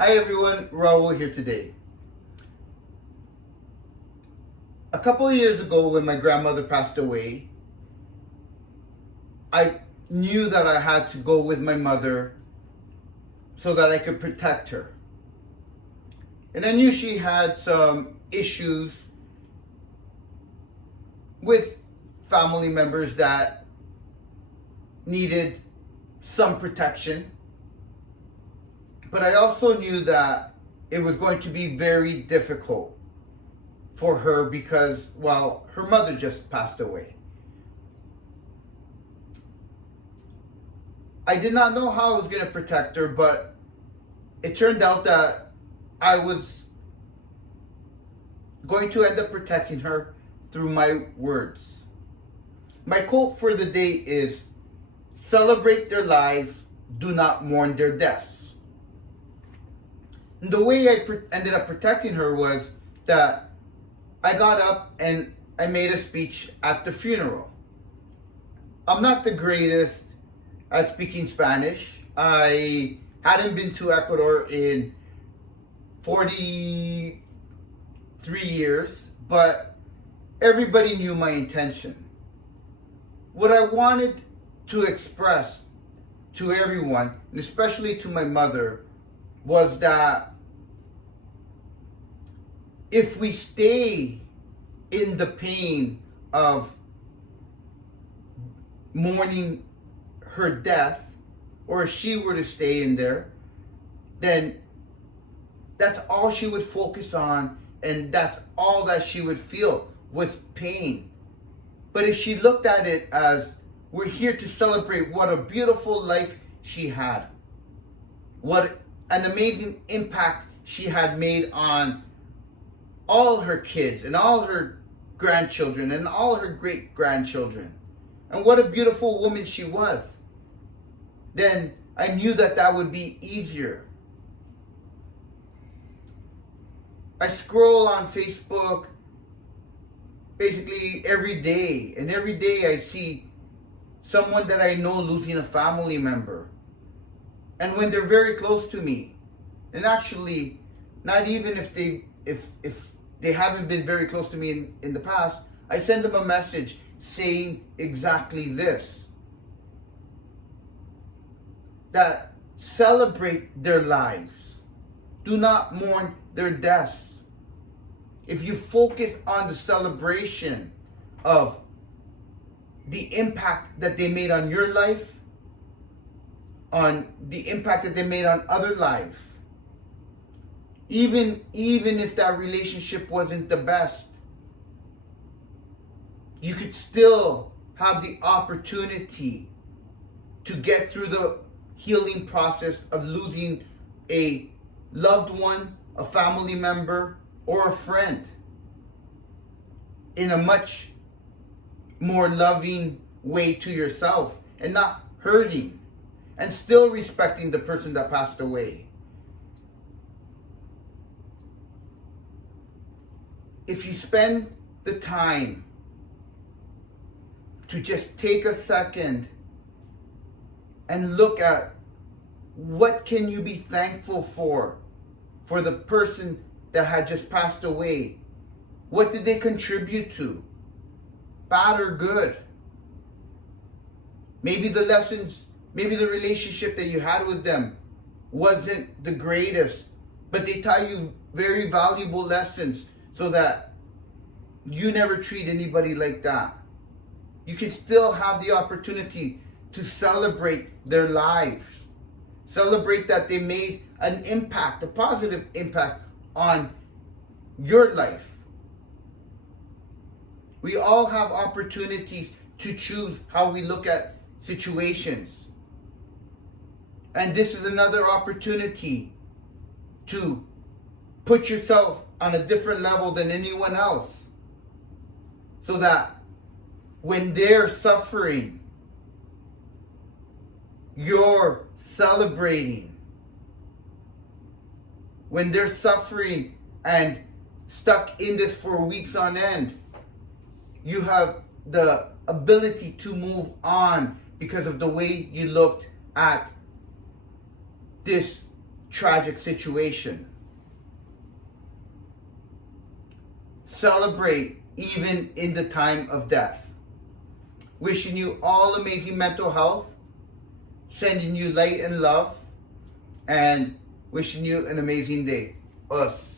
Hi everyone, Raul here today. A couple of years ago when my grandmother passed away, I knew that I had to go with my mother so that I could protect her. And I knew she had some issues with family members that needed some protection. But I also knew that it was going to be very difficult for her because, well, her mother just passed away. I did not know how I was going to protect her, but it turned out that I was going to end up protecting her through my words. My quote for the day is, "Celebrate their lives, do not mourn their deaths." And the way I ended up protecting her was that I got up and I made a speech at the funeral. I'm not the greatest at speaking Spanish. I hadn't been to Ecuador in 43 years, but everybody knew my intention. What I wanted to express to everyone, and especially to my mother, was that if we stay in the pain of mourning her death, or if she were to stay in there, then that's all she would focus on, and that's all that she would feel was pain. But if she looked at it as, we're here to celebrate what a beautiful life she had, what an amazing impact she had made on all her kids and all her grandchildren and all her great grandchildren, and what a beautiful woman she was, then I knew that that would be easier. I scroll on Facebook basically every day, and every day I see someone that I know losing a family member. And when they're very close to me, and actually, not even if they haven't been very close to me in the past, I send them a message saying exactly this: that celebrate their lives. Do not mourn their deaths. If you focus on the celebration of the impact that they made on your life, on the impact that they made on other lives, even if that relationship wasn't the best, you could still have the opportunity to get through the healing process of losing a loved one, a family member, or a friend in a much more loving way to yourself, and not hurting, and still respecting the person that passed away. If you spend the time to just take a second and look at what can you be thankful for the person that had just passed away. What did they contribute to? Bad or good? Maybe the lessons, maybe the relationship that you had with them wasn't the greatest, but they taught you very valuable lessons so that you never treat anybody like that. You can still have the opportunity to celebrate their lives. Celebrate that they made an impact, a positive impact on your life. We all have opportunities to choose how we look at situations. And this is another opportunity to put yourself on a different level than anyone else, so that when they're suffering, you're celebrating. When they're suffering and stuck in this for weeks on end, you have the ability to move on because of the way you looked at this tragic situation. Celebrate even in the time of death. Wishing you all amazing mental health, sending you light and love, and wishing you an amazing day. Us.